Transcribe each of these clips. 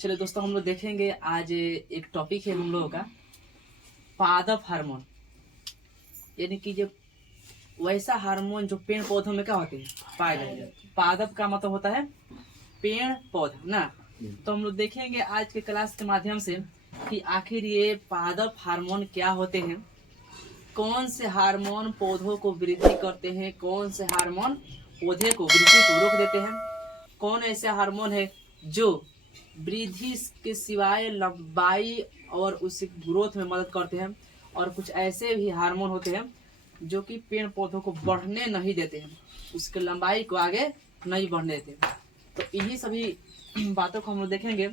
चलो दोस्तों, हम लोग देखेंगे आज एक टॉपिक है हम लोगों का पादप हार्मोन, यानी कि जो वैसा हार्मोन जो पेड़ पौधों में क्या होते हैं पाए जाते हैं। पादप का मतलब होता है पेड़ पौधा ना। तो हम लोग देखेंगे आज के क्लास के माध्यम से कि आखिर ये पादप हार्मोन क्या होते हैं, कौन से हार्मोन पौधों को वृद्धि करते हैं, कौन से हार्मोन पौधे को वृद्धि को रोक देते हैं, कौन ऐसे हार्मोन है जो वृद्धि के सिवाय लंबाई और उसकी ग्रोथ में मदद करते हैं, और कुछ ऐसे भी हार्मोन होते हैं जो कि पेड़ पौधों को बढ़ने नहीं देते हैं, उसके लंबाई को आगे नहीं बढ़ने देते। तो इन्हीं सभी बातों को हम लोग देखेंगे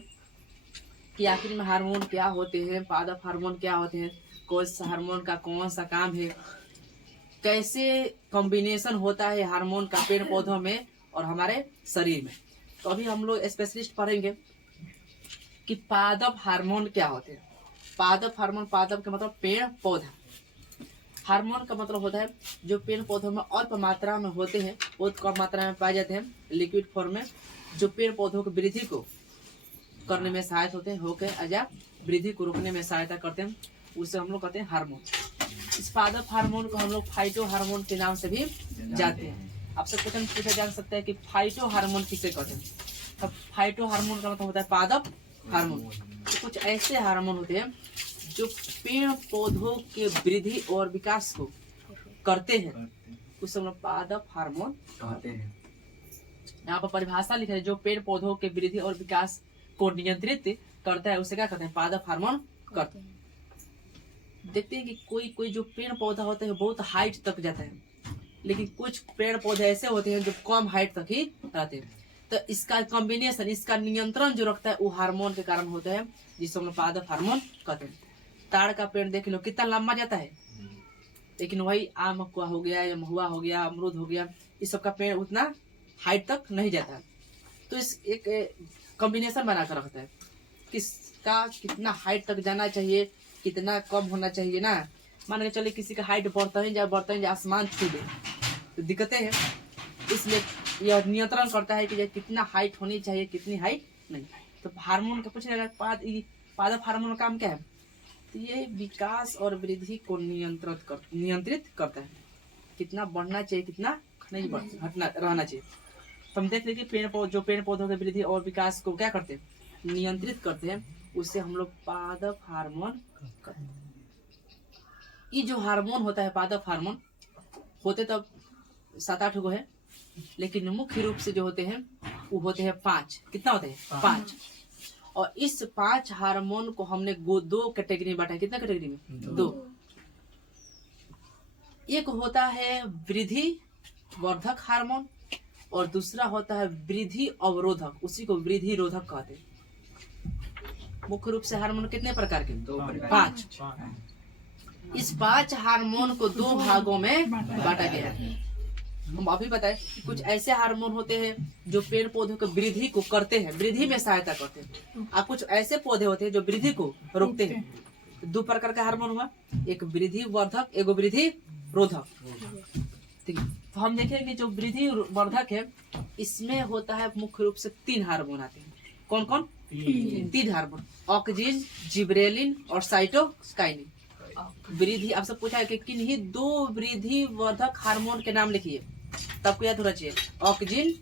कि आखिर में हार्मोन क्या होते हैं, पादप हार्मोन क्या होते हैं, कौन सा हार्मोन का कौन सा काम है, कैसे कॉम्बिनेशन होता है हार्मोन का पेड़ पौधों में और हमारे शरीर में। तो अभी हम लोग स्पेशलिस्ट पढ़ेंगे कि पादप हार्मोन क्या होते हैं। पादप हार्मोन, पादप का मतलब पेड़ पौधा, हार्मोन का मतलब होता है जो पेड़ पौधों में अल्प मात्रा में होते हैं, बहुत कम मात्रा में पाए जाते हैं लिक्विड फॉर्म में, जो पेड़ पौधों की वृद्धि को करने में सहायक होते हैं, होकर अजा वृद्धि को रोकने में सहायता करते हैं, उसे हम लोग कहते हैं हार्मोन। इस पादप हार्मोन को हम लोग फाइटो हार्मोन के नाम से भी जानते हैं। आपसे क्वेश्चन पूछा जा सकता है कि फाइटो हार्मोन किसे कहते हैं। तो फाइटो हार्मोन का मतलब होता है पादप हार्मोन। तो कुछ ऐसे हार्मोन होते हैं जो पेड़ पौधों के वृद्धि और विकास को करते हैं, उसे हम लोग पादप हार्मोन कहते हैं। यहाँ पर परिभाषा लिखा है, जो पेड़ पौधों के वृद्धि और विकास को नियंत्रित करता है उसे क्या कहते हैं, पादप हार्मोन कहते हैं। देखते हैं कि कोई कोई जो पेड़ पौधा होता है बहुत हाइट तक जाता है, लेकिन कुछ पेड़ पौधे ऐसे होते हैं जो कम हाइट तक ही रहते हैं। तो इसका कॉम्बिनेशन, इसका नियंत्रण जो रखता है वो हार्मोन के कारण होता है, जिसे हम लोग पादप हार्मोन कहते हैं। ताड़ का पेड़ देख लो कितना लंबा जाता है, लेकिन वही आम का हो गया या महुआ हो गया, अमरूद हो गया, इस सब का पेड़ उतना हाइट तक नहीं जाता। तो इस एक कॉम्बिनेशन बना कर रखता है किसका कितना हाइट तक जाना चाहिए, कितना कम होना चाहिए ना। मान के चले किसी का हाइट बढ़ता ही जाए आसमान छू दे तो दिक्कतें हैं, इसलिए यह नियंत्रण करता है कि कितना हाइट होनी चाहिए, कितनी हाइट नहीं। तो हार्मोन का पूछ रहेगा पादप हार्मोन का काम क्या है, तो ये विकास और वृद्धि को नियंत्रित करता है, कितना बढ़ना चाहिए कितना नहीं हटना रहना चाहिए। तो हम देख लेंगे जो पेड़ पौधों के वृद्धि और विकास को क्या करते हैं, नियंत्रित करते हैं, उसे हम लोग पादप हार्मोन कहते हैं। ये जो हार्मोन होता है पादप हार्मोन, होते तब 7-8 गो है, लेकिन मुख्य रूप से जो होते हैं वो होते हैं 5। कितना होते हैं, 5। और इस 5 हार्मोन को हमने 2 कैटेगरी में बांटा है। कितना कैटेगरी में, 2। एक होता है वृद्धि वर्धक हार्मोन और दूसरा होता है वृद्धि अवरोधक, उसी को वृद्धि रोधक कहते हैं। मुख्य रूप से हार्मोन कितने प्रकार के, 5। इस 5 हार्मोन को 2 भागों में बांटा गया है। हम अभी बताए कि कुछ ऐसे हार्मोन होते हैं जो पेड़ पौधों की वृद्धि को करते हैं, वृद्धि में सहायता करते हैं, और कुछ ऐसे पौधे होते हैं जो वृद्धि को रोकते हैं। 2 प्रकार का हार्मोन हुआ, एक वृद्धि वर्धक, एक वृद्धि रोधक। ठीक है, तो हम देखेंगे जो वृद्धि वर्धक है इसमें होता है मुख्य रूप से 3 हार्मोन आते हैं। कौन कौन, 3 हार्मोन, ऑक्सिन, जिबरेलिन और साइटोकाइनिन। वृद्धि आपसे पूछा है कि किन्हीं 2 वृद्धि वर्धक हार्मोन के नाम लिखिए, तब याद होना चाहिए, ऑक्सिन,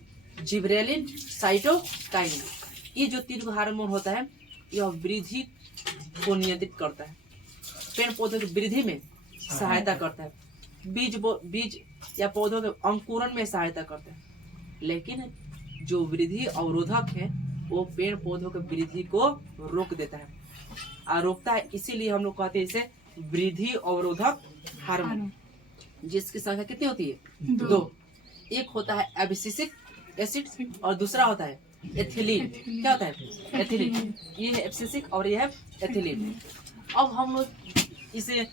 जिबरेलिन, साइटोकाइनिन। ये जो 3 हार्मोन होता है यह वृद्धि को नियंत्रित करता है, पेड़ पौधों की वृद्धि में सहायता करता है, बीज या पौधों के अंकुरण में सहायता करता है। लेकिन जो वृद्धि अवरोधक है वो पेड़ पौधों के वृद्धि को रोक देता है, और रोकता है, इसीलिए हम लोग कहते हैं इसे वृद्धि अवरोधक हार्मोन, जिसकी संख्या कितनी होती है, 2। एक होता है एब्सिसिक एसिड और दूसरा होता है एथिलीन। क्या होता है, एथिलीन। ये है एब्सिसिक और ये है एथिलीन। अब हम लोग इसे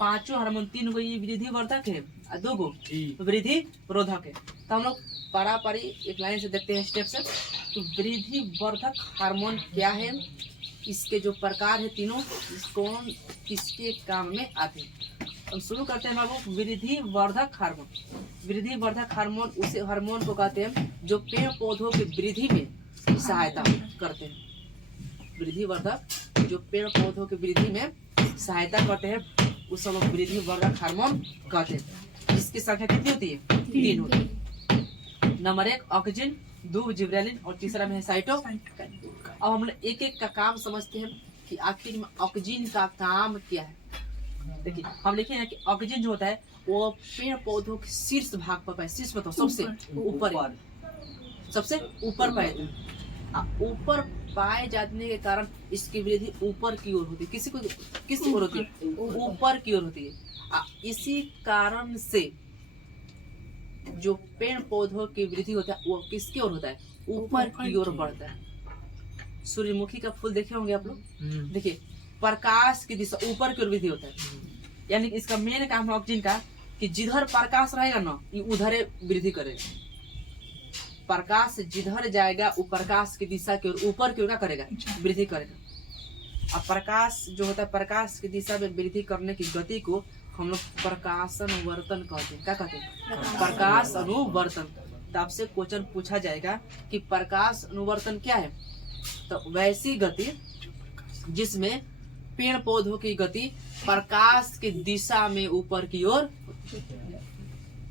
5 हार्मोन, 3 गो ये वृद्धि वर्धक है और 2 गो वृद्धि रोधक है। तो हम लोग पारी एक लाइन से देखते हैं स्टेप से। तो वृद्धि वर्धक हार्मोन क्या है, इसके जो प्रकार है तीनों, कौन किसके काम में आते हैं। हम शुरू करते हैं बाबू वृद्धि वर्धक हार्मोन। वृद्धि वर्धक हार्मोन उसे हार्मोन को कहते हैं जो पेड़ पौधों की वृद्धि में सहायता करते हैं। वृद्धि वर्धक जो पेड़ पौधों की वृद्धि में सहायता करते हैं उस हम लोग वृद्धि वर्धक हार्मोन कहते हैं, जिसकी संख्या कितनी होती है? 3 होती है। नंबर 1 ऑक्सीजन, 2 जिबरेलिन और तीसरा में है साइटोकाइन। अब हम लोग एक एक का काम समझते हैं कि आखिर में ऑक्सीजन का काम क्या है। देखिए हम लिखे हैं कि ऑक्सीजन जो होता है वो पेड़ पौधों के शीर्ष भाग पर पाए, शीर्ष मतलब सबसे ऊपर, सबसे ऊपर पाए जाते हैं। ऊपर पाए जाने के कारण इसकी वृद्धि ऊपर की ओर होती है। किस ओर होती है? ऊपर की ओर होती है। इसी कारण से जो पेड़ पौधों की वृद्धि होता है वो किसकी ओर होता है? ऊपर की ओर बढ़ता है। सूर्यमुखी का फूल देखे होंगे आप लोग, देखिए प्रकाश की दिशा ऊपर की ओर वृद्धि होता है। यानी इसका मेन काम है ऑक्सीजन का कि जिधर प्रकाश रहेगा ना ये उधर वृद्धि करेगा। प्रकाश जिधर जाएगा वो प्रकाश की दिशा की ओर ऊपर की ओर क्या करेगा? वृद्धि करेगा। अब प्रकाश जो होता है प्रकाश की दिशा में वृद्धि करने की गति को हम लोग प्रकाशानुवर्तन कहते हैं। क्या कहते हैं? प्रकाश अनुवर्तन। तो आपसे क्वेश्चन पूछा जाएगा कि प्रकाश अनुवर्तन क्या है? तो वैसी गति जिसमें पेड़ पौधों की गति प्रकाश की दिशा में ऊपर की ओर,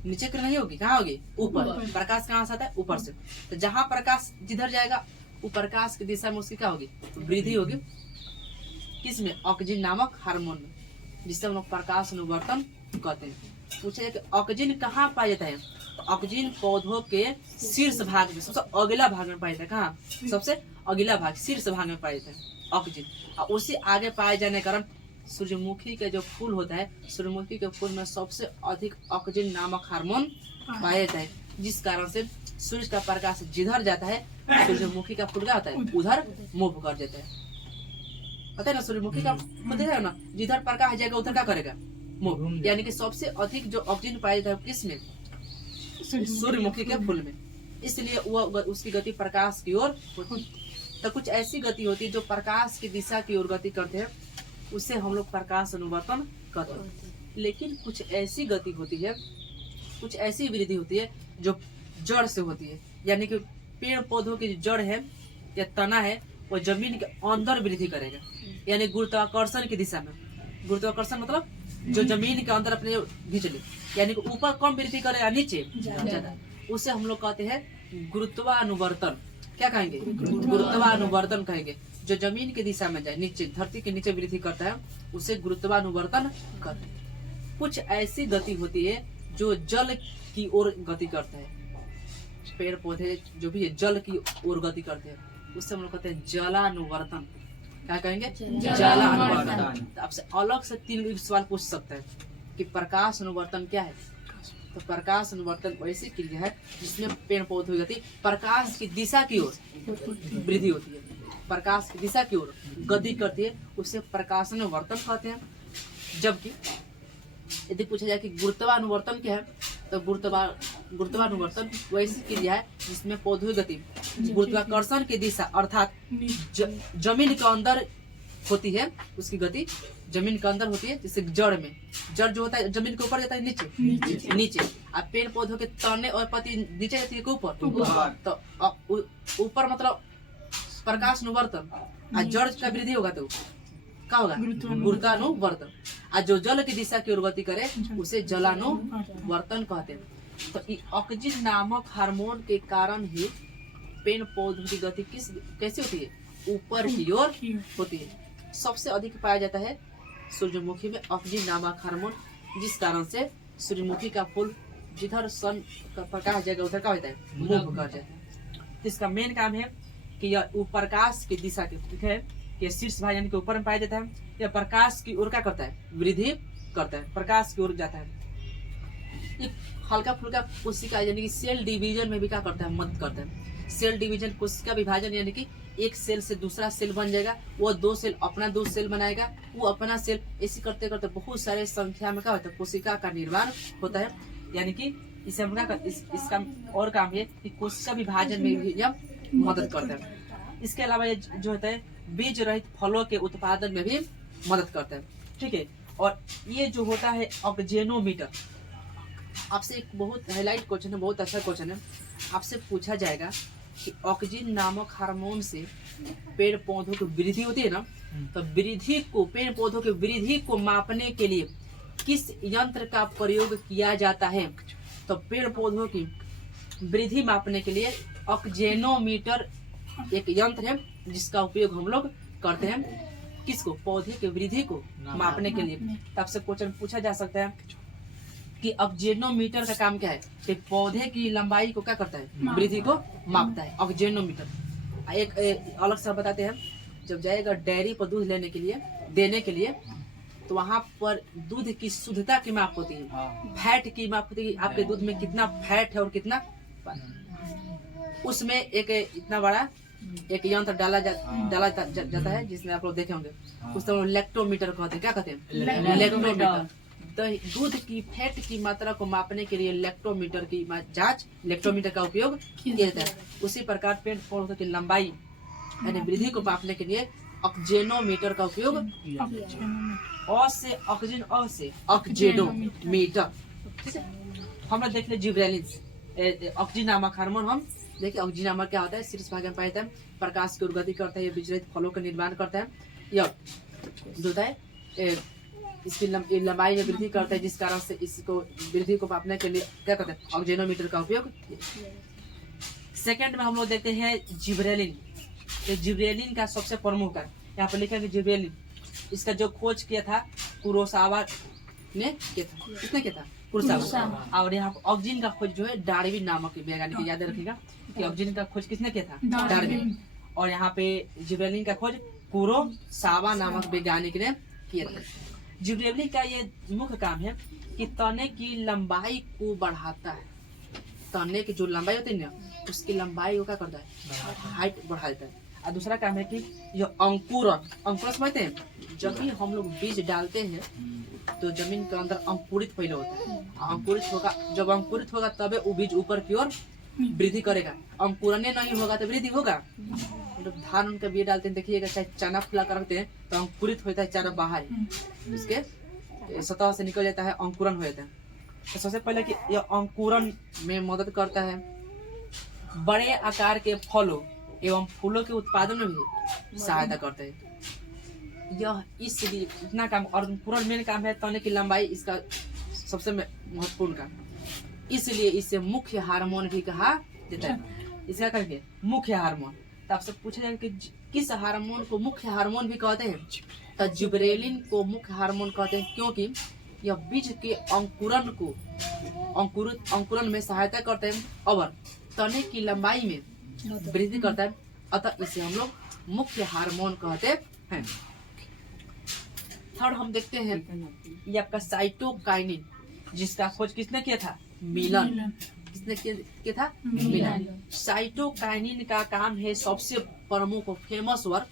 नीचे की नहीं होगी, कहाँ होगी? ऊपर। प्रकाश कहाँ से आता है? ऊपर से। तो जहाँ प्रकाश जिधर जाएगा वो प्रकाश की दिशा में उसकी क्या होगी? वृद्धि होगी। किसमें? ऑक्सीजन नामक हार्मोन में, जिससे हम लोग प्रकाश अनुवर्तन कहते हैं। पूछा जाए कि ऑक्सीजन कहाँ पाया जाता है? तो ऑक्सीजन पौधों के शीर्ष भाग में, सबसे अगला भाग में पाया जाता है। कहाँ? सबसे अगला भाग, शीर्ष भाग में पाया जाता है ऑक्सीजन। और उसी आगे पाए जाने के कारण सूर्यमुखी के जो फूल होता है, सूर्यमुखी के फूल में सबसे अधिक ऑक्सीजन नामक हार्मोन पाया जाता है, जिस कारण से सूर्य का प्रकाश जिधर जाता है सूर्यमुखी का फूल क्या होता है? उधर मूव कर जाता है। पता है ना, सूर्यमुखी का फूल देखा है ना, जिधर प्रकाश जाएगा उधर क्या करेगा? मूव। यानी कि सबसे अधिक जो ऑक्सीजन पाया जाता है किसमें? सूर्यमुखी के फूल में। इसलिए वह उसकी गति प्रकाश की ओर होती है। तो कुछ ऐसी गति होती है जो प्रकाश की दिशा की ओर गति करते हैं, उससे हम लोग प्रकाश अनुवर्तन कहते हैं। लेकिन कुछ ऐसी गति होती है, कुछ ऐसी वृद्धि होती है जो जड़ से होती है। यानी कि पेड़ पौधों की जो जड़ है या तना है वो जमीन के अंदर वृद्धि करेगा, यानी गुरुत्वाकर्षण की दिशा में। गुरुत्वाकर्षण मतलब जो जमीन के अंदर अपने खींच ले, यानी कि ऊपर कम वृद्धि करेगा, नीचे ज्यादा। उसे हम लोग कहते हैं गुरुत्वानुवर्तन। क्या कहेंगे? गुरुत्वानुवर्तन कहेंगे। जो जमीन की दिशा में जाए, नीचे धरती के नीचे वृद्धि करता है उसे गुरुत्वानुवर्तन कहते हैं। कुछ ऐसी गति होती है जो जल की ओर गति करता है। पेड़ पौधे जो भी है जल की ओर गति करते हैं, उससे हम लोग कहते हैं जलानुवर्तन। क्या कहेंगे? जलानुवर्तन। तो आपसे अलग से 3 सवाल पूछ सकते हैं कि प्रकाश अनुवर्तन क्या है। तो प्रकाश अनुवर्तन वैसी क्रिया है जिसमें पेड़ पौधों की गति प्रकाश की दिशा की ओर वृद्धि होती है, प्रकाश की दिशा की ओर गति करती है, उसे प्रकाशानुवर्तन कहते हैं। जबकि यदि पूछा जाए कि गुरुत्वानुवर्तन क्या है, तो गुरुत्वानुवर्तन वैसी क्रिया है जिसमें पौधों की गति गुरुत्वाकर्षण की दिशा अर्थात जमीन के अंदर होती है। उसकी गति जमीन के अंदर होती है, जैसे जड़ में। जड़ जो होता है जमीन के ऊपर जाता है नीचे। अब पेड़ पौधों के तने और पत्ती नीचे जाती है ऊपर। तो ऊपर मतलब प्रकाश अनुवर्तन, और जड़ का वृद्धि होगा तो क्या होगा? गुरुत्वानुवर्तन। और जो जल की दिशा की ओर गति करे उसे जलानुवर्तन कहते हैं। तो ऑक्सीजन नामक हार्मोन के कारण ही पेड़ पौधों की गति कैसी होती है? ऊपर की ओर होती है। सबसे अधिक पाया जाता है सूर्यमुखी में ऑक्सीजन नामक हार्मोन, जिस कारण से सूर्यमुखी का फूल जिधर सन का प्रकाश जाएगा उधर क्या होता है? मूव कर जाता है। इसका मेन काम है कि यह प्रकाश की दिशा के, ठीक है, कि शीर्ष भाग यानी कि ऊपर में पाया जाता है। यह प्रकाश की ओर क्या करता है? वृद्धि करता है, प्रकाश की ओर जाता है। एक हल्का फुल्का कोशिका यानी कि सेल डिवीजन में भी क्या करता है? मदद करता है। सेल डिवीजन कोशिका विभाजन यानी कि एक सेल से दूसरा सेल बन जाएगा, वो 2 सेल अपना 2 सेल बनाएगा, वो अपना सेल, ऐसे करते करते बहुत सारे संख्या में क्या होता है? कोशिका का निर्माण होता है। यानी कि इसे हम क्या इसका और काम है कि कोशिका विभाजन में भी यह मदद करता है। इसके अलावा ये जो होता है बीज रहित फलों के उत्पादन में भी मदद करता है, ठीक है। और ये जो होता है ऑक्जेनोमीटर, आपसे एक बहुत हाईलाइट क्वेश्चन है, बहुत अच्छा क्वेश्चन है। आपसे पूछा जाएगा कि ऑक्सीजन नामक हार्मोन से पेड़ पौधों की वृद्धि होती है ना, तो वृद्धि को, पेड़ पौधों की वृद्धि को मापने के लिए किस यंत्र का प्रयोग किया जाता है? तो पेड़ पौधों की वृद्धि मापने के लिए ऑक्जेनोमीटर एक यंत्र है जिसका उपयोग हम लोग करते हैं। किसको? पौधे की वृद्धि को मापने के लिए। तब से क्वेश्चन पूछा जा सकता है कि ऑक्जेनोमीटर का काम क्या है? कि पौधे की लंबाई को क्या करता है? वृद्धि को मापता है ऑक्जेनोमीटर। एक अलग से बताते हैं, जब जाएगा डेयरी पर दूध लेने के लिए, देने के लिए, तो वहाँ पर दूध की शुद्धता की माप होती है, फैट की माप होती है, आपके दूध में कितना फैट है और कितना। उसमें एक इतना बड़ा एक यंत्र डाला जाता है जिसमें आप लोग देखे होंगे, उसको लैक्टोमीटर कहते हैं। क्या कहते हैं? लैक्टोमीटर। तो दूध की फैट की मात्रा को मापने के लिए लैक्टोमीटर की जांच, लैक्टोमीटर का उपयोग किया जाता है। उसी प्रकार पेड़ पौधों की लंबाई यानी वृद्धि को मापने के लिए ऑक्जेनोमीटर का उपयोग ऑक्जेनोमीटर। ठीक है, हम लोग देख ले जिब्रेलिन ऑक्सीजन नामक हार्मोन। हम देखिए ऑक्सीजन नामक क्या होता है? शीर्ष भाग में पाया है, प्रकाश की उर्गति करता है, ये विचलित फलों का निर्माण करता है। यह जो होता है इसकी लंबाई में वृद्धि करता है, जिस कारण से इसको वृद्धि को मापने के लिए क्या करते हैं? ऑक्जेनोमीटर का उपयोग। सेकंड में हम लोग देखते हैं जिब्रेलिन। ये जिब्रेलिन का सबसे प्रमुख है, यहाँ पर लिखा है जिब्रेलिन। इसका जो खोज किया था कुरोसावा ने किया था। किसने किया था? कुरोसावा। और यहाँ पर ऑक्सीजन का खोज जो है डार्विन नामक वैज्ञानिक, याद रखिएगा कि ऑक्सीजन का खोज किसने किया था? डार्विन। और यहाँ पे जिब्रेलिन का खोज कुरोसावा नामक वैज्ञानिक ने किया था। जिब्रेलिन का ये मुख्य काम है कि तने की लंबाई को बढ़ाता है। तने की जो लंबाई होती है ना, उसकी लंबाई को क्या करता है? हाइट बढ़ा देता है। और दूसरा काम है कि यह अंकुरन समझते हैं? जब भी हम लोग बीज डालते हैं तो जमीन के अंदर अंकुरित पहले होता है, अंकुरित होगा। जब अंकुरित होगा तबे वो बीज ऊपर की ओर वृद्धि करेगा। अंकुरन नहीं होगा तो वृद्धि होगा? मतलब धान उनका बीज डालते हैं, देखिएगा चाहे चना फुला कर रखते हैं तो अंकुरित होता है, चना बाहर उसके सतह से निकल जाता है, अंकुरन हो जाता है। तो सबसे पहले कि यह अंकुरन में मदद करता है। बड़े आकार के फलों एवं फूलों के उत्पादन में भी सहायता करता है। यह इसलिए इतना काम, और अंकुरन मेन काम है तने की लंबाई, इसका सबसे महत्वपूर्ण काम, इसलिए इसे मुख्य हार्मोन भी कहा जाता है। इसका कहेंगे मुख्य हार्मोन। तो आपसे पूछा जाएगा कि किस हार्मोन को मुख्य हार्मोन भी कहते हैं? तो जिब्रेलिन को मुख्य हार्मोन कहते हैं, क्योंकि यह बीज के अंकुरन में सहायता करते हैं और तने की लंबाई में वृद्धि करता है। अतः इसे हम लोग मुख्य हार्मोन कहते हैं। थर्ड हम देखते हैं ये आपका साइटोकाइनिन, जिसका खोज किसने किया था? मिलन। किसने किया था? मिलन। साइटोकाइनिन का काम है सबसे प्रमुख फेमस वर्क,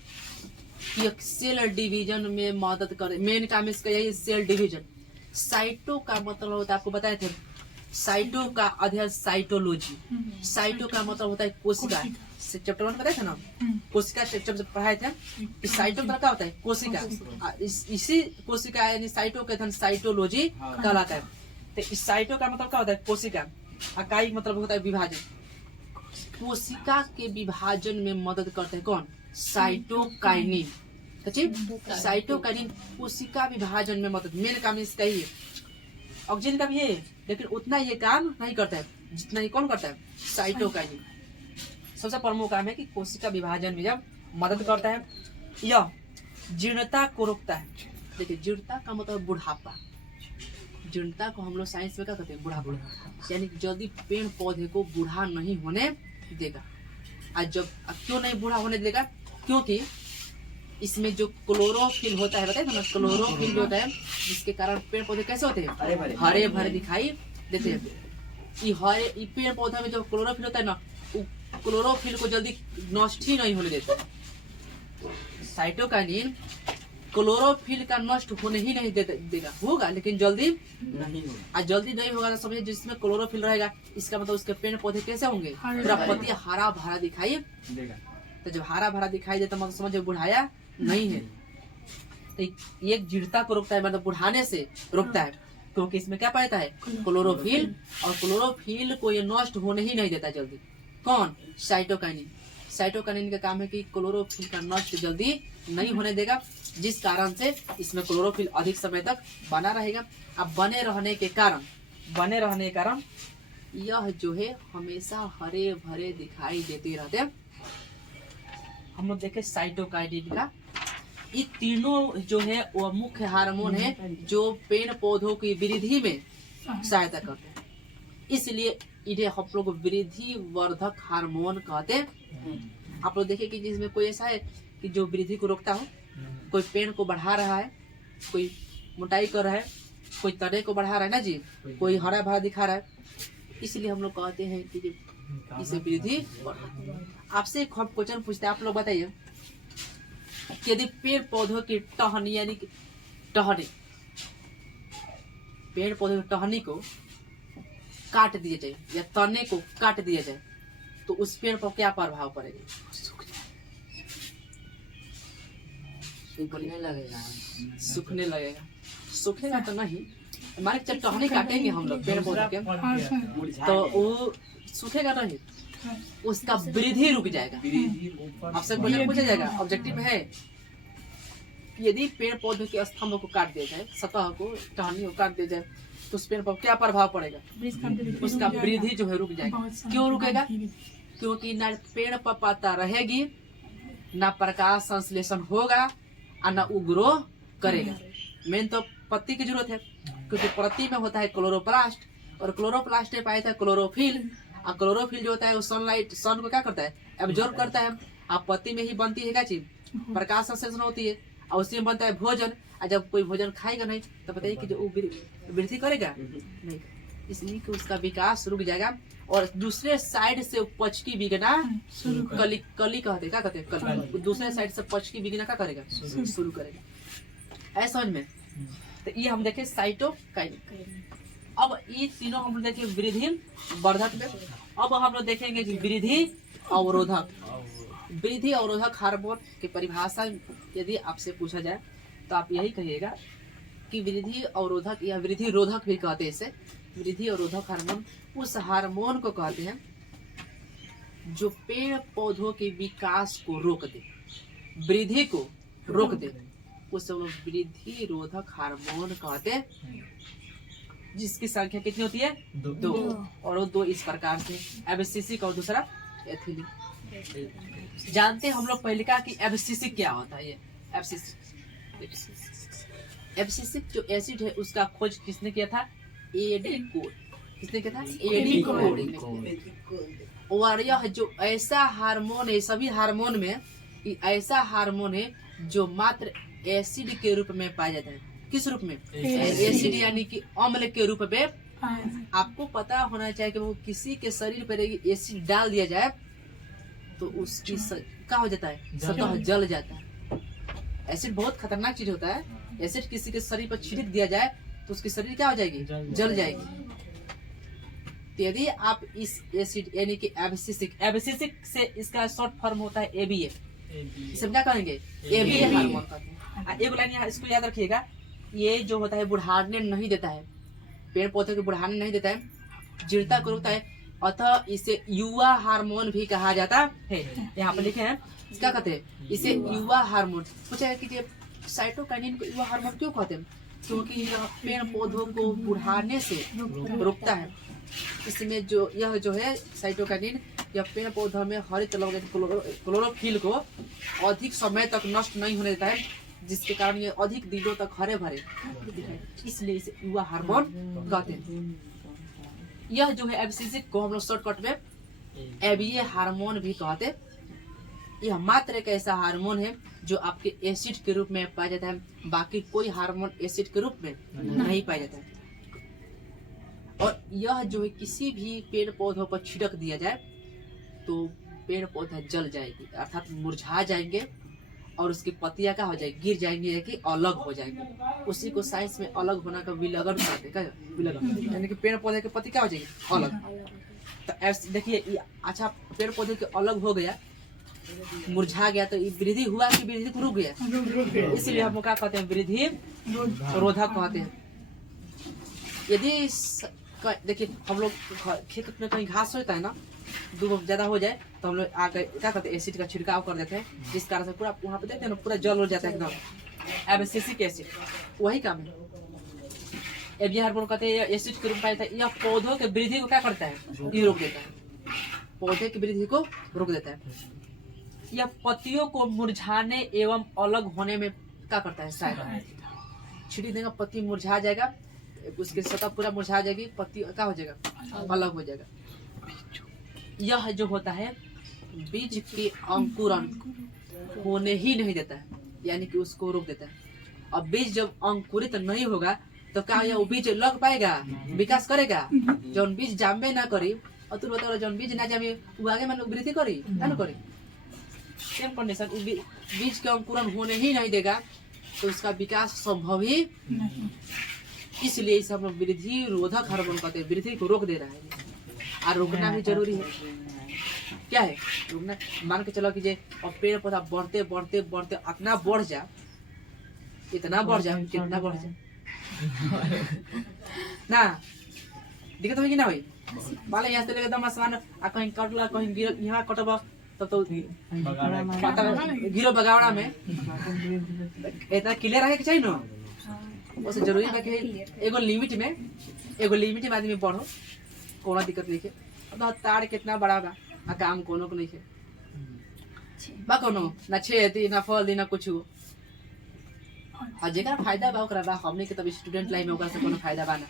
ये सेल डिवीजन में मदद करे। मेन काम इसका यही, सेल डिवीजन। साइटो का मतलब होता है, आपको बताए थे, साइटो का अध्ययन साइटोलॉजी। साइटो का मतलब होता है कोशिका। चैप्टर 1 बताया था ना, कोशिका चैप्टर पढ़ाए थे कि साइटो मतलब क्या होता है? कोशिका। इसी कोशिका यानी साइटो के अध्ययन साइटोलॉजी कहलाता है। तो इस साइटो का मतलब क्या होता है? कोशिका। इकाई मतलब होता है विभाजन। कोशिका के विभाजन में मदद करते हैं कौन? साइटोकाइनिन। साइटोकाइनिन कोशिका विभाजन में मदद, मेन काम इसका ही है। ऑक्सीजन का भी है लेकिन उतना ये काम नहीं करता है जितना ये कौन करता है? साइटोकाइनिन। सबसे प्रमुख काम है कि कोशिका विभाजन में जब मदद करता है। यह जीर्णता को रोकता है। देखिए जीर्णता का मतलब बुढ़ापा। जीर्णता को हम लोग साइंस में क्या कहते हैं? बुढ़ापा। यानी जल्दी पेड़ पौधे को बूढ़ा नहीं होने देगा। आज जब क्यों नहीं बूढ़ा होने देगा? क्योंकि इसमें जो क्लोरोफिल होता है, बताए ना, क्लोरोफिल जो होता है जिसके कारण पेड़ पौधे कैसे होते हैं? हरे भरे दिखाई देते हैं। ये पेड़ पौधे में जो क्लोरोफिल होता है ना, क्लोरोफिल को जल्दी नष्ट ही नहीं होने देता है। साइटोकाइनिन क्लोरोफिल का नष्ट होने ही नहीं देगा, होगा लेकिन जल्दी नहीं होगा। जल्दी नहीं होगा तो समझिए जिसमें क्लोरोफिल रहेगा, इसका मतलब उसके पेड़ पौधे कैसे होंगे? पूरा पत्ती हरा भरा दिखाई देगा। तो जब हरा भरा दिखाई देता मतलब समझिए बुढ़ाया नहीं है। तो एक जीर्णता को रोकता है, मतलब बुढ़ाने से रोकता है, क्योंकि इसमें क्या पाता है? क्लोरोफिल। और क्लोरोफिल को ये नष्ट होने ही नहीं देता जल्दी। कौन? साइटोकाइनिन। साइटोकाइनिन का काम है कि क्लोरोफिल का नष्ट जल्दी नहीं होने देगा, जिस कारण से इसमें क्लोरोफिल अधिक समय तक बना रहेगा। अब बने रहने के कारण यह जो है हमेशा हरे भरे दिखाई देते रहते हैं। हम लोग देखें साइटोकाइनिन का, ये तीनों जो है वह मुख्य हार्मोन है जो पेड़ पौधों की वृद्धि में सहायता करते हैं, इसलिए इन्हें हम लोग वृद्धि वर्धक हार्मोन कहते हैं। आप लोग देखें कि जिसमें कोई ऐसा है कि जो वृद्धि को रोकता हो, कोई पेड़ को बढ़ा रहा है, कोई मोटाई कर रहा है, कोई तने को बढ़ा रहा है ना जी, कोई हरा भरा दिखा रहा है, इसलिए हम लोग कहते हैं कि इसे वृद्धि। आपसे एक हम क्वेश्चन पूछते हैं, आप लोग बताइए कि यदि पेड़ पौधों की टहनी यानी कि पेड़ पौधों की टहनी को काट दिया जाए या तने को काट दिया जाए तो उस पेड़ पर क्या प्रभाव पड़ेगा? सूखने लगेगा। सूखेगा तो नहीं, हमारे जब टहनी काटेंगे हम लोग पेड़ पौधे के तो वो सूखेगा नहीं, उसका वृद्धि रुक जाएगा। आपसे क्वेश्चन पूछा जाएगा, ऑब्जेक्टिव है यदि पेड़ पौधे के स्तंभ को काट दिया जाए, सतह को टहनी को काट दिया जाए तो उस पेड़ पर क्या प्रभाव पड़ेगा? उसका वृद्धि जो है रुक जाएगा। क्यों रुकेगा? क्योंकि ना पेड़ पर पत्ता रहेगी, ना प्रकाश संश्लेषण होगा और ना वो ग्रो करेगा। मेन तो पत्ती की जरूरत है, क्योंकि पत्ती में होता है क्लोरोप्लास्ट, और क्लोरोप्लास्ट में पाया था क्लोरोफिल, और क्लोरोफिल जो होता है वो सन को क्या करता है? एब्जॉर्ब करता है। आप पत्ती में ही बनती है क्या चीज? प्रकाश संश्लेषण होती है, और उसी में बनता है भोजन। और जब कोई भोजन खाएगा नहीं तो बताइए कि जो वृद्धि करेगा नहीं, इसलिए कि उसका विकास रुक जाएगा। और दूसरे साइड से पचकी बिगना कली कहते क्या कहते हैं? दूसरे साइड से पचकी बिगना क्या करेगा? शुरू करेगा। ऐसा समझ में? तो ये हम देखे साइटोकाइनिन। अब ये तीनों हम देखे वृद्धि वर्धक में। अब हम लोग देखेंगे वृद्धि अवरोधक। वृद्धि अवरोधक हार्मोन की परिभाषा यदि आपसे पूछा जाए तो आप यही कहिएगा कि वृद्धि अवरोधक या वृद्धि रोधक भी कहते हैं इसे। वृद्धि अवरोधक हार्मोन उस हार्मोन को कहते हैं जो पेड़ पौधों के विकास को रोक दे, वृद्धि को रोक दे, उसे वृद्धि रोधक हार्मोन कहते हैं, जिसकी संख्या कितनी होती है? 2। और वो 2 इस प्रकार से, एब्सिसिक और दूसरा एथिलीन। जानते हैं हम लोग पहले का कि एब्सिसिक क्या होता है? ये एब्सिसिक जो एसिड है उसका खोज किसने किया था? एडी कोड। किसने किया था? एडी कोड। और यह जो ऐसा हार्मोन है, सभी हार्मोन में ऐसा हार्मोन है जो मात्र एसिड के रूप में पाया जाता है। किस रूप में? एसिड यानी कि अम्ल के रूप में। आपको पता होना चाहिए कि वो किसी के शरीर पर एसिड डाल दिया जाए तो उसकी क्या हो जाता है? सतह जल जाता है। एसिड बहुत खतरनाक चीज होता है। एसिड किसी के शरीर पर छिड़क दिया जाए तो उसकी शरीर क्या हो जाएगी? जल जाएगी। तो यदि आप इस एसिड यानी कि एब्सिसिक से इसका शॉर्ट फॉर्म होता है एबीए, इसे क्या कहेंगे? एबीए हार्मोन कहते हैं। एक लाइन यहाँ इसको याद रखिएगा, ये जो होता है बुढ़ाने नहीं देता है, पेड़ पौधे को बुढ़ाने नहीं देता है, जीर्णता को रोकता है, अतः इसे युवा हार्मोन भी कहा जाता है। यहाँ पर लिखे हैं क्या कहते हैं? इसे युवा हार्मोन। पूछा है कि साइटोकाइनिन को युवा हार्मोन क्यों कहते हैं? क्योंकि यह पेड़ पौधों को बुढ़ाने से रोकता है। इसमें जो यह जो है साइटोकाइनिन, यह पेड़ पौधों में हरित लवण क्लोरोफिल को अधिक समय तक नष्ट नहीं होने देता है, जिसके कारण ये अधिक दिनों तक हरे भरे, इसलिए इसे युवा हार्मोन कहते हैं। यह जो है एब्सिसिक को हम लोग शॉर्टकट में एबीए हार्मोन भी कहते हैं। यह मात्र एक ऐसा हार्मोन है जो आपके एसिड के रूप में पाया जाता है, बाकी कोई हार्मोन एसिड के रूप में नहीं पाया जाता है। और यह जो है किसी भी पेड़ पौधों पर छिड़क दिया जाए तो पेड़ पौधा जल जाएगी, अर्थात मुरझा जाएंगे और उसकी पत्तियां क्या हो जाएगी? गिर जाएंगी कि अलग हो जाएंगे। उसी को साइंस में अलग होना का विलगन कहते हैं। विलगन यानी कि पेड़ पौधे की पत्ती क्या हो जाएगी? अलग। तो ऐसे देखिए, अच्छा पेड़ पौधे के अलग हो गया, मुरझा गया, तो वृद्धि हुआ कि वृद्धि तो रुक गया? इसलिए हम क्या कहते हैं? वृद्धि रोधक कहते हैं। यदि देखिए हम लोग खेत में कहीं घास होता है ना, दूब ज्यादा हो जाए तो हम लोग आकर क्या करते हैं, एसिड का छिड़काव कर देते हैं, जिस कारण से पूरा वहाँ पे देखते हैं ना पूरा जल हो जाता है एकदम। एब्सिसिक एसिड वही काम है। एबीए हार्मोन कहते हैं एसिड के रूप में पाया था, यह पौधों के वृद्धि को क्या करता है, ये रोक देता है, पौधे की वृद्धि को रोक देता है। यह पत्तियों को मुरझाने एवं अलग होने में क्या करता है, सहायता। छिड़क देगा, पत्ती मुरझा जाएगा, उसकी सतह पूरा मुरझा जाएगी, पत्ती क्या हो जाएगा, अलग हो जाएगा। यह जो होता है बीज के अंकुरन होने ही नहीं देता है, यानी कि उसको रोक देता है। अब बीज जब अंकुरित नहीं होगा तो क्या यह बीज लग पाएगा, विकास करेगा। जौन बीज जामे ना करी, और तुम बताओ जौन बीज ना जामे वो आगे मन वृद्धि करी ना करी। सेम कंडीशन, बीज के अंकुरन होने ही नहीं देगा तो उसका विकास संभव ही नहीं। इसलिए इसे हम लोग वृद्धि रोधक हार्मोन कहते हैं, वृद्धि को रोक दे रहा है। और रोकना भी जरूरी है। क्या है रोकना? मान के चलो कि जे और पेड़ पौधा बढ़ते बढ़ते बढ़ते इतना बढ़ जा, इतना बढ़ जा, कितना बढ़ जा ना, दिक्कत होगी ना भाई। माले यहाँ से लेकर एकदम आसमान आ कहीं कटला कहीं गिर, यहाँ कटब तो गिरो बगावड़ा में इतना क्लियर रहे के चाहिए ना। उससे जरूरी है कि एगो लिमिट में आदमी बढ़ो, कोनो दिक्कत नहीं है। अब तार कितना बड़ा बा आ काम कोनो को नहीं है बा, कोनो ना छेदी ना फल दी ना कुछ। और जेकरा फायदा बा ओकरा बा, हमने के तब स्टूडेंट लाइफ में ओकरा से कोनो फायदा बा ना।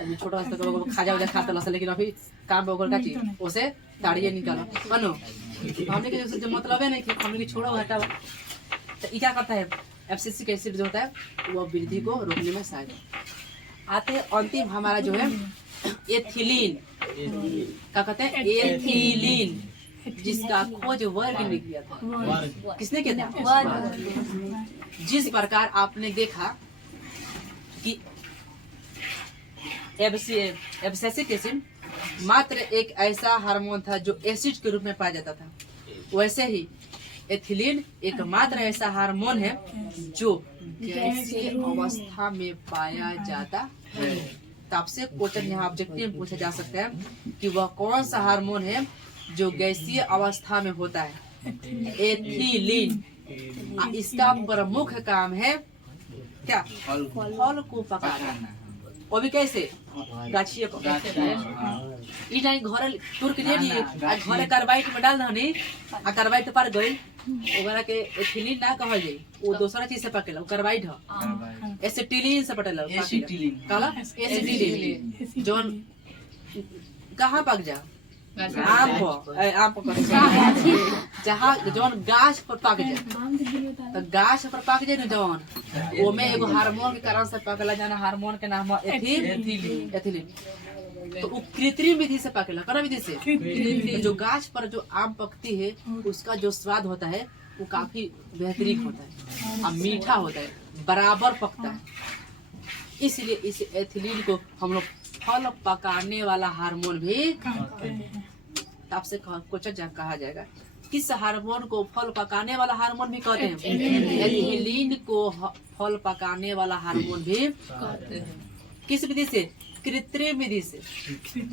अभी छोटा सा तो खाजा वजा खाता लस, लेकिन अभी काम बा ओकर का चीज ओसे ताड़िए निकालो बनो। हमने के जो मतलब है नहीं कि हमने के छोड़ो हटाओ। तो ये क्या करता है, एब्सिसिक एसिड जो होता है वो वृद्धि को रोकने में सहायक आते हैं। अंतिम हमारा जो है एथिलीन, क्या कहते हैं, एथिलीन, जिसका खोज वर्ग ने किया था। किसने किया था? जिस प्रकार आपने देखा कि एब्सिसिक एसिड मात्र एक ऐसा हार्मोन था जो एसिड के रूप में पाया जाता था, वैसे ही एथिलीन एकमात्र ऐसा हार्मोन है जो गैसीय अवस्था में पाया जाता है। तो आपसे क्वेश्चन यहाँ ऑब्जेक्टिव में पूछा जा सकता है कि वह कौन सा हार्मोन है जो गैसीय अवस्था में होता है, एथिलीन। इसका प्रमुख काम है क्या, फल को पकाना। वो भी कैसे, गाछिए घर तुर के घरे कार्बाइड में डाल दहनी आ कार्बाइड पर गई ओकरा के एथिलीन ना कहल जाई, वो दूसरा चीज से पकेला, वो कार्बाइड ह। एसिटिलीन से पटेला, कहला एसिटिलीन। जोन कहाँ पक जा, आम पर जहाँ जोन गाछ पर पक जाए, तो गाछ पर पक जाए ना जौन, वो में एगो हार्मोन के कारण से पकेला, जाना हार्मोन के नाम है एथिलीन। तो वो कृत्रिम विधि से पकेला, कौन विधि से? तो जो गाछ पर जो आम पकती है उसका जो स्वाद होता है वो काफी बेहतरीन होता है और मीठा होता है, बराबर पकता है। इसलिए इस एथिलीन को हम लोग फल पकाने वाला हार्मोन भी आपसे क्वेश्चन कहा जाएगा, किस हार्मोन को फल पकाने वाला हार्मोन भी कहते हैं? एथिलीन को फल पकाने वाला हार्मोन भी कहते हैं। किस विधि से? कृत्रिम विधि से,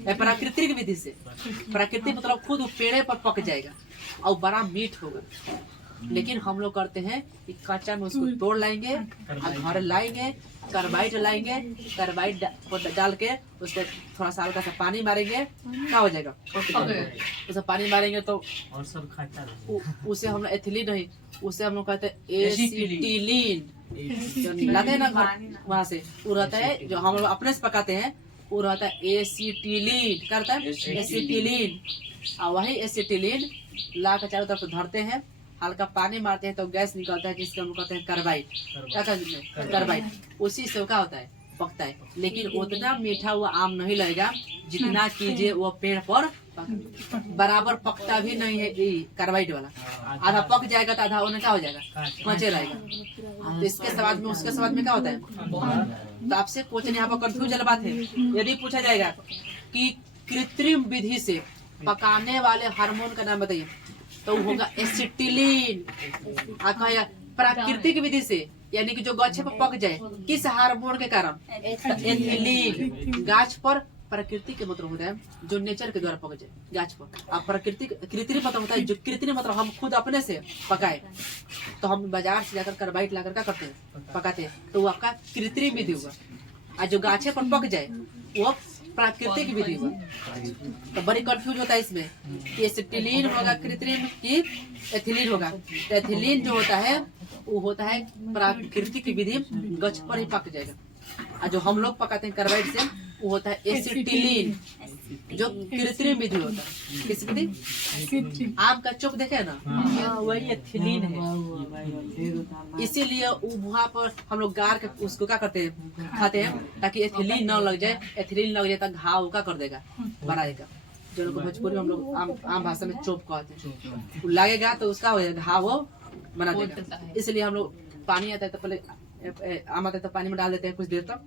प्राकृतिक विधि से। प्राकृतिक मतलब खुद पेड़े पर पक जाएगा और बड़ा मीठ होगा। लेकिन हम लोग करते हैं कि कच्चा में उसको तोड़ लाएंगे और घर लाएंगे, कार्बाइड लाएंगे, कार्बाइड डाल के उसको थोड़ा सा हल्का सा पानी मारेंगे, क्या हो जाएगा, उसे पानी मारेंगे तो और सब खाता उसे हम लोग एथिलीन नहीं, उसे हम लोग कहते हैं एसिटिलीन। जो लाते हैं ना घर वहाँ से, वो रहता है जो हम लोग अपने से पकाते हैं, वो रहता है एसिटिलीन। करता है एसिटिलीन। और वही एसिटिलीन ला कर चारों तरफ धरते हैं, हल्का पानी मारते हैं तो गैस निकलता है, जिसको हम कहते हैं कार्बाइड। क्या कहते हैं? कार्बाइड। उसी से क्या होता है, पकता है। लेकिन उतना मीठा हुआ आम नहीं लगेगा जितना कीजिए वो पेड़ पर बराबर पकता भी नहीं है। कार्बाइड वाला आधा पक जाएगा तो आधा उन्हें क्या हो जाएगा, कच्चे रहेगा। तो इसके स्वाद में उसके स्वाद में क्या होता है। तो आपसे क्वेश्चन यहाँ पर कंफ्यूजन बात है, यदि पूछा जाएगा कि कृत्रिम विधि से पकाने वाले हार्मोन का नाम बताइए, तो होगा एसिटिलीन। प्राकृतिक विधि से यानी कि जो गच्छे पर पक जाए, किस हार्मोन के कारण? एथिलीन। गाछ पर प्रकृति के मतलब होता है जो नेचर के द्वारा पक जाए गाछ पर। अब प्रकृति कृत्रिम मतलब होता है जो कृत्रिम मतलब हम खुद अपने से पकाए। तो हम बाजार से जाकर कार्बाइड लाकर क्या करते हैं, पकाते हैं, तो वो आपका कृत्रिम विधि हुआ। और जो गाछे पर पक जाए वो प्राकृतिक विधि हुआ। तो बड़ी कंफ्यूज होता है इसमें कि एसिटिलीन होगा कृत्रिम की एथिलीन होगा। तो एथिलीन जो होता है वो होता है प्राकृतिक विधि, गछ पर ही पक जाएगा। और जो हम लोग पकाते हैं कार्बाइड से वो होता है एसिटिलीन जो कृत्रिम विधि होता है। किस विधि? आम का चोप देखे ना, वही एथिलीन है। इसीलिए वहाँ पर हम लोग गार के उसको क्या करते हैं, खाते हैं, ताकि एथिलीन न लग जाए। एथिलीन लग जाए तो घाव का कर देगा, बढ़ाएगा। जो लोग भोजपुरी में हम लोग आम भाषा में चोप कहते हैं। वो लगेगा तो उसका हो जाएगा घाव, वो बना देगा। इसलिए हम लोग पानी आता है तो पहले आम आता है तो पानी में डाल देते हैं कुछ देर तक,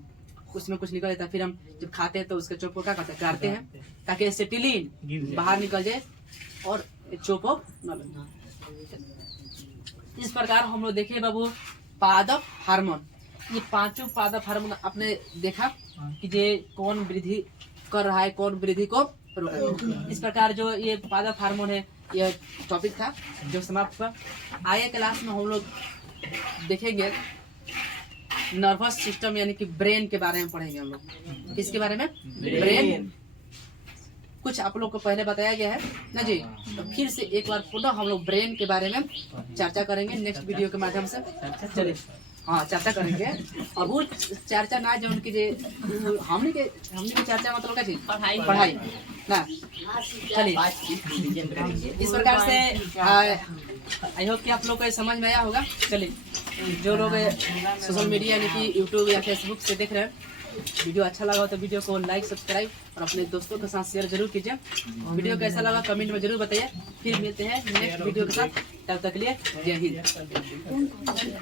उसमें कुछ निकल जाता है। फिर हम जब खाते हैं तो उसके चोप को क्या करते हैं, गाड़ते हैं ताकि एसिटिलीन बाहर निकल जाए और चोप न लगे। इस प्रकार हम लोग देखे बाबू पादप हार्मोन, ये पांचों पादप हार्मोन आपने देखा कि ये कौन वृद्धि कर रहा है, कौन वृद्धि को रोक रहा है। इस प्रकार जो ये पादप हार्मोन है यह टॉपिक था जो समाप्त हुआ। आगे क्लास में हम लोग देखेंगे नर्वस सिस्टम यानी कि ब्रेन के बारे में पढ़ेंगे हम लोग। किसके बारे में? ब्रेन। कुछ आप लोग को पहले बताया गया है ना जी, तो फिर से एक बार पुनः हम लोग ब्रेन के बारे में चर्चा करेंगे नेक्स्ट वीडियो के माध्यम से। चलिए हाँ चर्चा करेंगे। अब वो चर्चा ना जो उनकी हमने के चर्चा मतलब क्या चीज पढ़ाई ना। चलिए इस प्रकार से आई होप कि आप लोग को समझ में आया होगा। चलिए जो लोग सोशल मीडिया यानी कि यूट्यूब या फेसबुक से देख रहे हैं, वीडियो अच्छा लगा हो तो वीडियो को लाइक सब्सक्राइब और अपने दोस्तों के साथ शेयर जरूर कीजिए। वीडियो कैसा लगा कमेंट में जरूर बताइए। फिर मिलते हैं नेक्स्ट वीडियो के साथ, तब तक के लिए जय हिंद।